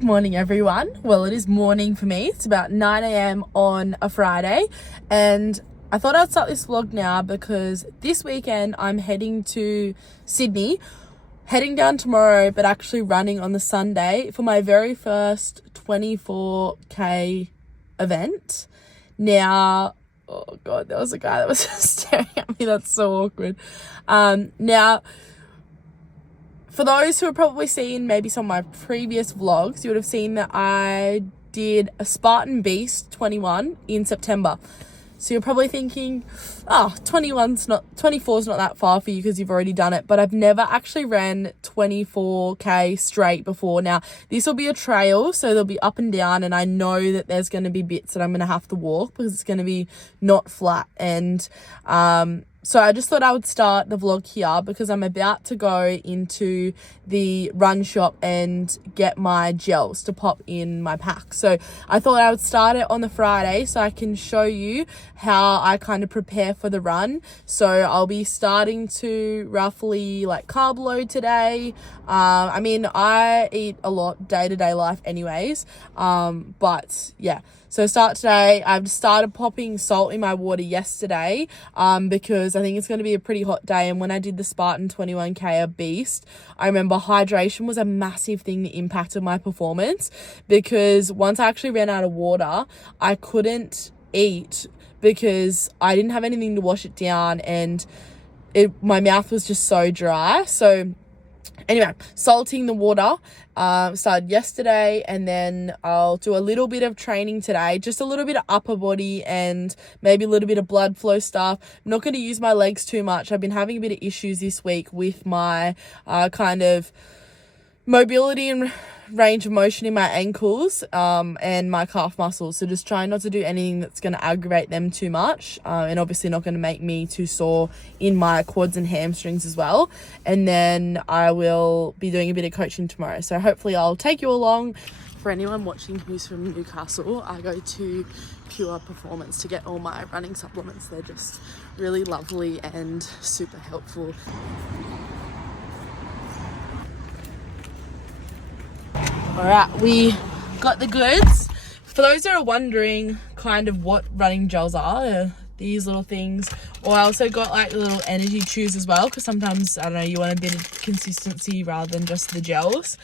Good morning, everyone. Well, it is morning for me. It's about 9 a.m. on a Friday, and I thought I'd start this vlog now because this weekend I'm heading to Sydney, heading down tomorrow, but actually running on the Sunday for my very first 24K event. Now, oh God, there was a guy that was staring at me. That's so awkward. Now, for those who have probably seen maybe some of my previous vlogs, you would have seen that I did a Spartan Beast 21 in September. So you're probably thinking, 24 is not that far for you because you've already done it. But I've never actually ran 24K straight before. Now, this will be a trail, so there'll be up and down. And I know that there's going to be bits that I'm going to have to walk because it's going to be not flat. And so I just thought I would start the vlog here because I'm about to go into the run shop and get my gels to pop in my pack. So I thought I would start it on the Friday so I can show you how I kind of prepare for the run. So I'll be starting to roughly like carb load today. I mean, I eat a lot day-to-day life anyways. But yeah. So start today. I've started popping salt in my water yesterday because I think it's going to be a pretty hot day. And when I did the Spartan 21K, a beast, I remember hydration was a massive thing that impacted my performance because once I actually ran out of water, I couldn't eat because I didn't have anything to wash it down and my mouth was just so dry. So anyway, salting the water started yesterday, and then I'll do a little bit of training today, just a little bit of upper body and maybe a little bit of blood flow stuff. I'm not going to use my legs too much. I've been having a bit of issues this week with my kind of mobility and range of motion in my ankles and my calf muscles, so just trying not to do anything that's going to aggravate them too much and obviously not going to make me too sore in my quads and hamstrings as well. And then I will be doing a bit of coaching tomorrow, so hopefully I'll take you along. For anyone watching who's from Newcastle, I go to Pure Performance to get all my running supplements. They're just really lovely and super helpful. All right, we got the goods. For those that are wondering kind of what running gels are, these little things. Or I also got like the little energy chews as well because sometimes, I don't know, you want a bit of consistency rather than just the gels.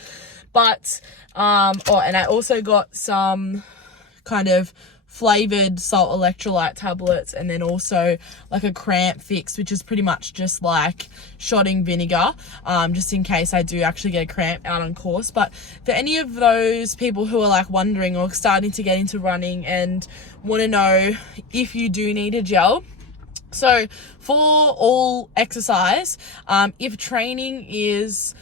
But, and I also got some kind of flavored salt electrolyte tablets, and then also like a cramp fix, which is pretty much just like shotting vinegar, just in case I do actually get a cramp out on course. But for any of those people who are like wondering or starting to get into running and want to know if you do need a gel, so for all exercise, if training is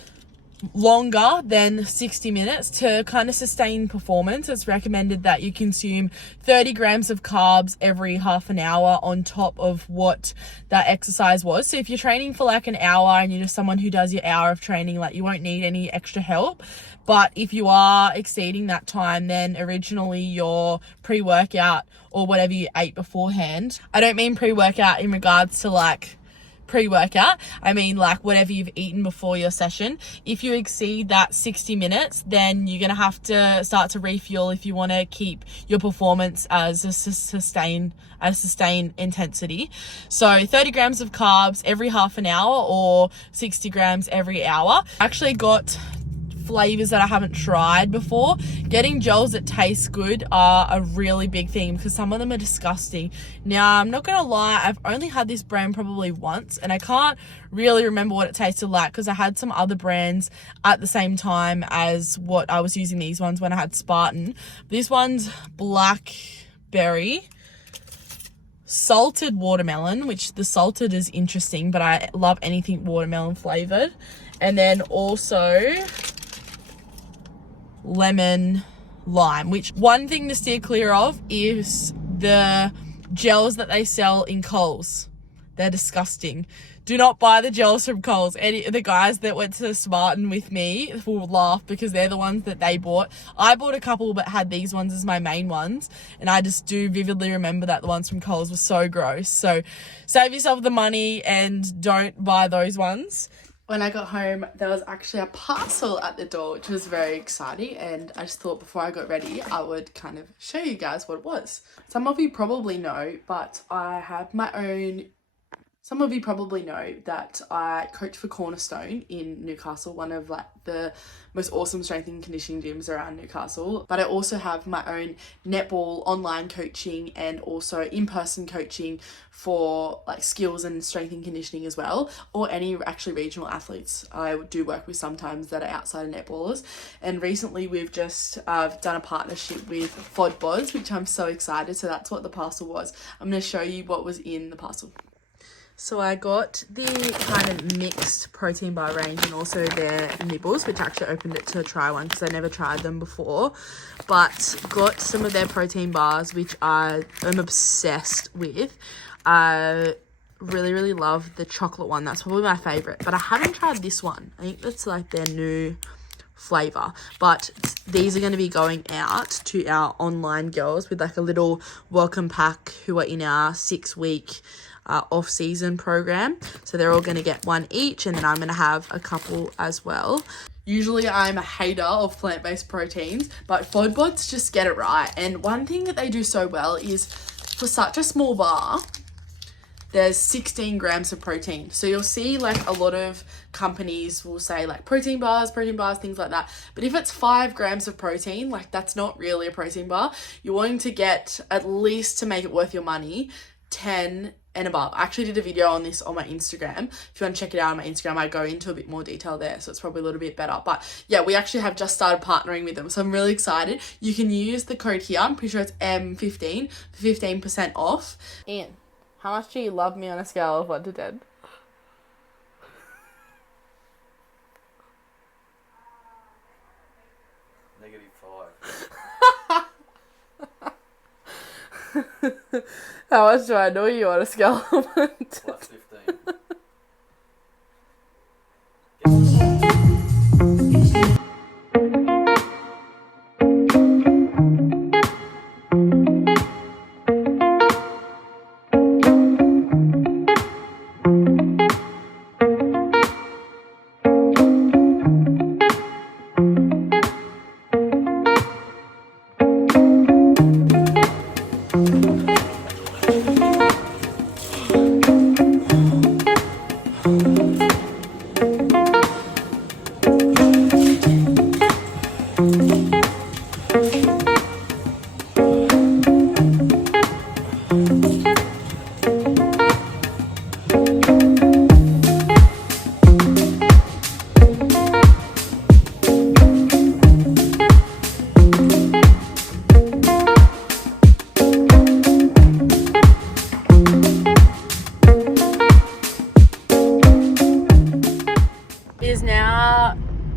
longer than 60 minutes to kind of sustain performance, it's recommended that you consume 30 grams of carbs every half an hour on top of what that exercise was. So if you're training for like an hour and you're just someone who does your hour of training, like you won't need any extra help. But if you are exceeding that time, then originally your pre-workout or whatever you ate beforehand, I don't mean pre-workout in regards to like pre-workout, I mean like whatever you've eaten before your session, if you exceed that 60 minutes, then you're gonna have to start to refuel if you want to keep your performance as a sustained intensity. So 30 grams of carbs every half an hour or 60 grams every hour. I actually got flavors that I haven't tried before. Getting gels that taste good are a really big thing because some of them are disgusting. Now, I'm not gonna lie, I've only had this brand probably once and I can't really remember what it tasted like because I had some other brands at the same time as what I was using these ones when I had Spartan. This one's blackberry, salted watermelon, which the salted is interesting, but I love anything watermelon flavored. And then also lemon lime, which one thing to steer clear of is the gels that they sell in Coles. They're disgusting. Do not buy the gels from Coles. Any of the guys that went to Spartan with me will laugh because they're the ones that they bought. I bought a couple but had these ones as my main ones, and I just do vividly remember that the ones from Coles were so gross. So save yourself the money and don't buy those ones. When I got home, there was actually a parcel at the door, which was very exciting, and I just thought before I got ready, I would kind of show you guys what it was. Some of you probably know, but I have my own. Some of you probably know that I coach for Cornerstone in Newcastle, one of like the most awesome strength and conditioning gyms around Newcastle. But I also have my own netball online coaching and also in-person coaching for like skills and strength and conditioning as well, or any actually regional athletes I do work with sometimes that are outside of netballers. And recently we've just done a partnership with FODBODs, which I'm so excited. So that's what the parcel was. I'm going to show you what was in the parcel. So I got the kind of mixed protein bar range and also their nibbles, which I actually opened it to try one because I never tried them before. But got some of their protein bars, which I am obsessed with. I really love the chocolate one. That's probably my favourite. But I haven't tried this one. I think that's like their new flavour. But these are going to be going out to our online girls with like a little welcome pack who are in our 6-week off-season program. So they're all going to get one each, and then I'm going to have a couple as well. Usually I'm a hater of plant-based proteins, but FODBODs just get it right. And one thing that they do so well is for such a small bar, there's 16 grams of protein. So you'll see like a lot of companies will say like protein bars, things like that. But if it's 5 grams of protein, like that's not really a protein bar. You're wanting to get, at least to make it worth your money, 10 and above. I actually did a video on this on my Instagram. If you want to check it out on my Instagram, I go into a bit more detail there, so it's probably a little bit better. But yeah, we actually have just started partnering with them, so I'm really excited. You can use the code here. I'm pretty sure it's M15 for 15% off. Ian, how much do you love me on a scale of 1 to 10? -5. How much do I know you on a scale of 1 to 10? +15.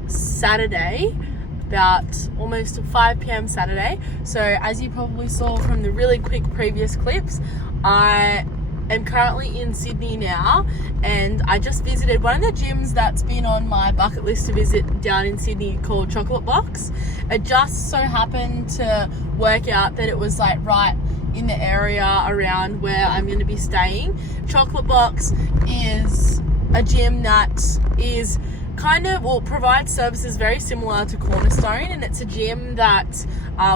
Saturday, about almost 5 p.m. Saturday. So as you probably saw from the really quick previous clips, I am currently in Sydney now, and I just visited one of the gyms that's been on my bucket list to visit down in Sydney called Chocolate Box. It just so happened to work out that it was like right in the area around where I'm going to be staying. Chocolate Box is a gym that is provides services very similar to Cornerstone, and it's a gym that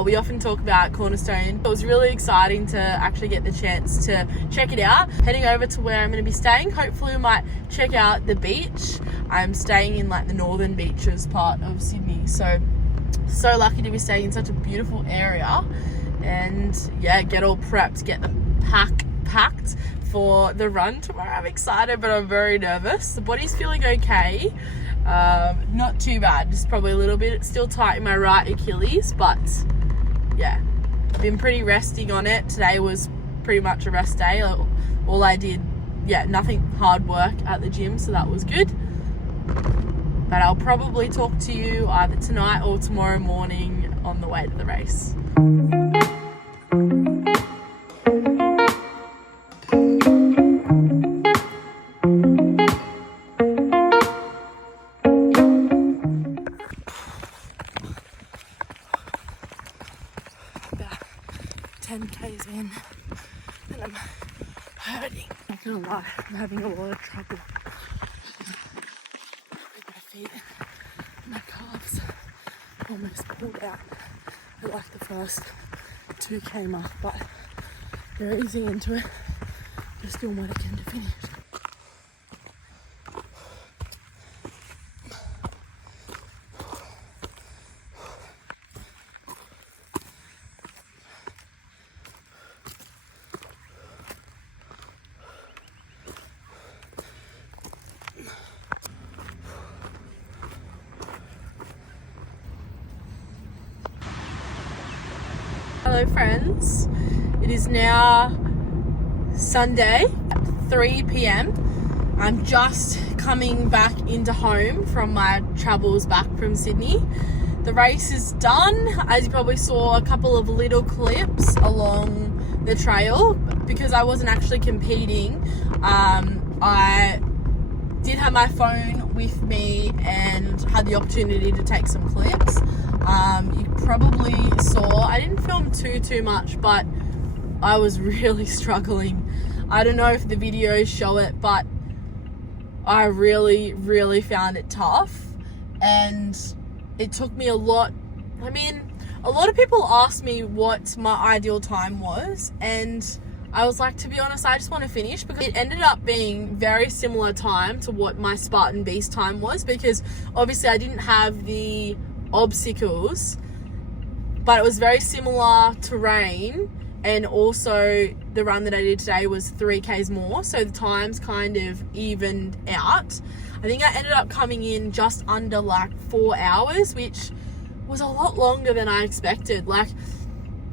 we often talk about Cornerstone. It was really exciting to actually get the chance to check it out. Heading over to where I'm going to be staying, hopefully we might check out the beach. I'm staying in like the northern beaches part of Sydney, so lucky to be staying in such a beautiful area. And yeah, get all prepped, get the packed for the run tomorrow. I'm excited, but I'm very nervous. The body's feeling okay. Not too bad, just probably a little bit still tight in my right Achilles, but yeah, I've been pretty resting on it. Today was pretty much a rest day. All I did, nothing hard work at the gym, so that was good. But I'll probably talk to you either tonight or tomorrow morning on the way to the race. About 10 k's in and I'm hurting. Not gonna lie, I'm having a lot of trouble pulled out at like the first 2k mark, but they're easing into it. There's still more again to finish. Hello friends, it is now Sunday at 3 p.m. I'm just coming back into home from my travels back from Sydney. The race is done. As you probably saw, a couple of little clips along the trail. Because I wasn't actually competing, I did have my phone with me and had the opportunity to take some clips. You probably saw, I didn't film too much, but I was really struggling. I don't know if the videos show it, but I really found it tough, and it took me a lot. I mean, a lot of people asked me what my ideal time was, and I was like, to be honest, I just want to finish, because it ended up being very similar time to what my Spartan Beast time was, because obviously I didn't have the obstacles, but it was very similar terrain, and also the run that I did today was 3Ks more, so the times kind of evened out. I think I ended up coming in just under like 4 hours, which was a lot longer than I expected. Like,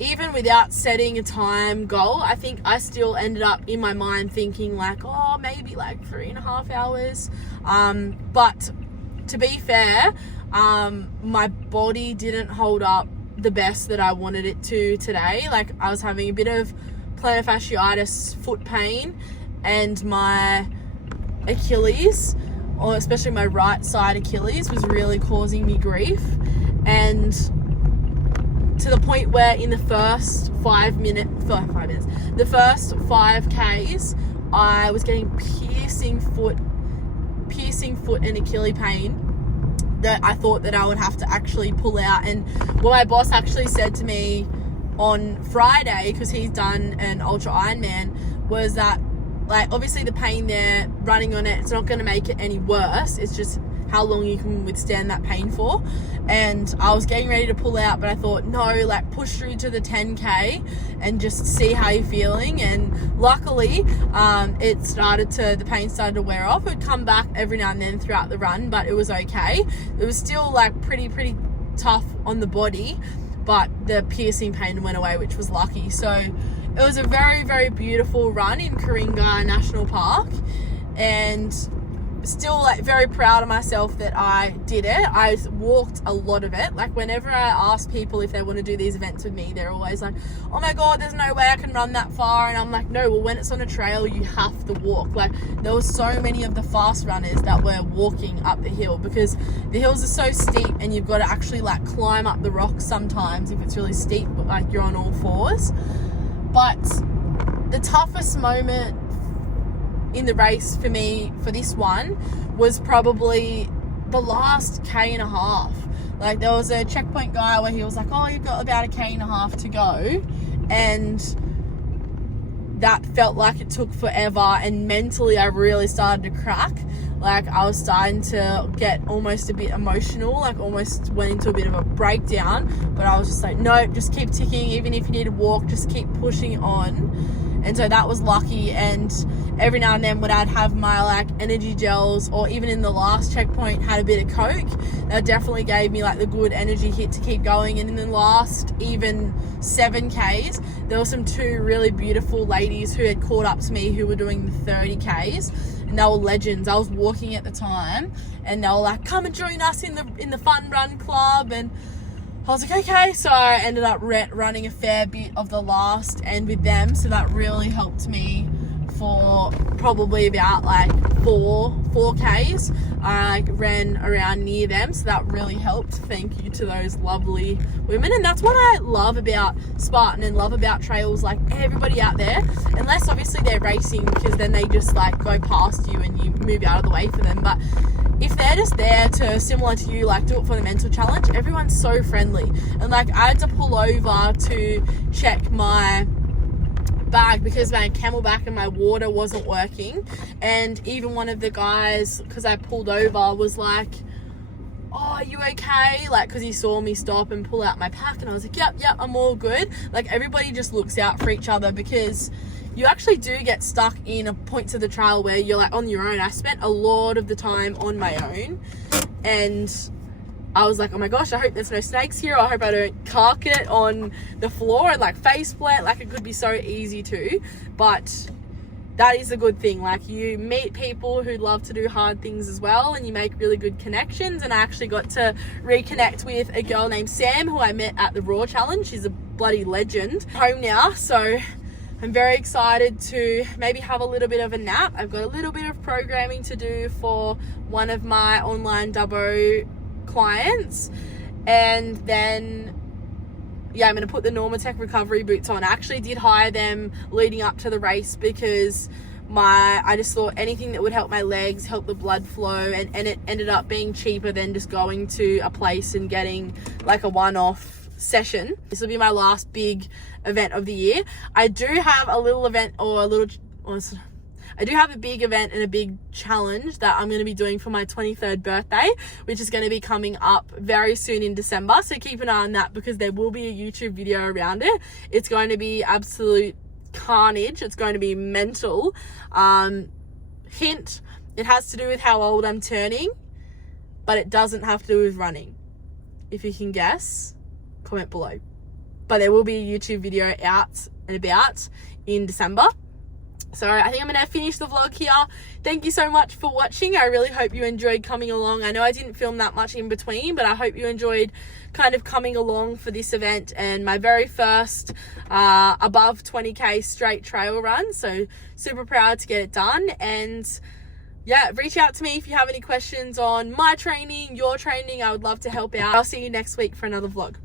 even without setting a time goal, I think I still ended up in my mind thinking like, oh, maybe like 3.5 hours. But to be fair, my body didn't hold up the best that I wanted it to today. Like, I was having a bit of plantar fasciitis foot pain, and my Achilles, or especially my right side Achilles, was really causing me grief. And to the point where in the first 5 minutes, the first 5Ks, I was getting piercing foot and Achilles pain that I thought that I would have to actually pull out. And what my boss actually said to me on Friday, because he's done an ultra Ironman, was that, like, obviously the pain there, running on it, it's not going to make it any worse. It's just how long you can withstand that pain for. And I was getting ready to pull out, but I thought, no, like, push through to the 10K and just see how you're feeling. And luckily, the pain started to wear off. It would come back every now and then throughout the run, but it was okay. It was still like pretty tough on the body, but the piercing pain went away, which was lucky. So it was a very beautiful run in Karinga National Park, and still like very proud of myself that I did it. I walked a lot of it. Like, whenever I ask people if they want to do these events with me, they're always like, oh my god, there's no way I can run that far. And I'm like, no, well, when it's on a trail, you have to walk. Like, there were so many of the fast runners that were walking up the hill, because the hills are so steep and you've got to actually like climb up the rocks sometimes if it's really steep, but like you're on all fours. But the toughest moment in the race for me for this one was probably the last K and a half. Like, there was a checkpoint guy where he was like, oh, you've got about a K and a half to go, and that felt like it took forever, and mentally I really started to crack. Like, I was starting to get almost a bit emotional, like almost went into a bit of a breakdown, but I was just like, nope, just keep ticking. Even if you need to walk, just keep pushing on. And so that was lucky. And every now and then when I'd have my like energy gels, or even in the last checkpoint had a bit of Coke, that definitely gave me like the good energy hit to keep going. And in the last even 7Ks, there were two really beautiful ladies who had caught up to me who were doing the 30Ks, and they were legends. I was walking at the time, and they were like, come and join us in the fun run club. And I was like, okay. So I ended up running a fair bit of the last end with them. So that really helped me for probably about like 4Ks. I ran around near them. So that really helped. Thank you to those lovely women. And that's what I love about Spartan and love about trails. Like, everybody out there, unless obviously they're racing, because then they just like go past you and you move out of the way for them. But if they're just there to, similar to you, like do it for the mental challenge, everyone's so friendly. And like I had to pull over to check my bag because my Camelback and my water wasn't working, and even one of the guys, because I pulled over, was like, oh, are you okay? Like, because he saw me stop and pull out my pack, and I was like, yep, I'm all good. Like, everybody just looks out for each other, because you actually do get stuck in a points of the trail where you're like on your own. I spent a lot of the time on my own, and I was like, oh my gosh, I hope there's no snakes here. I hope I don't cark it on the floor and like face plant. Like, it could be so easy to, but that is a good thing. Like, you meet people who love to do hard things as well, and you make really good connections. And I actually got to reconnect with a girl named Sam who I met at the Raw Challenge. She's a bloody legend. Home now, so I'm very excited to maybe have a little bit of a nap. I've got a little bit of programming to do for one of my online Dubbo clients, and then I'm going to put the Normatec recovery boots on. I actually did hire them leading up to the race because I just thought anything that would help my legs, help the blood flow, and it ended up being cheaper than just going to a place and getting like a one-off session. This will be my last big event of the year. I do have a little event, I do have a big event and a big challenge that I'm going to be doing for my 23rd birthday, which is going to be coming up very soon in December. So keep an eye on that, because there will be a YouTube video around it. It's going to be absolute carnage. It's going to be mental. Hint, it has to do with how old I'm turning, but it doesn't have to do with running. If you can guess, comment below. But there will be a YouTube video out and about in December. So I think I'm going to finish the vlog here. Thank you so much for watching. I really hope you enjoyed coming along. I know I didn't film that much in between, but I hope you enjoyed kind of coming along for this event and my very first above 20k straight trail run. So super proud to get it done. And yeah, reach out to me if you have any questions on my training, your training. I would love to help out. I'll see you next week for another vlog.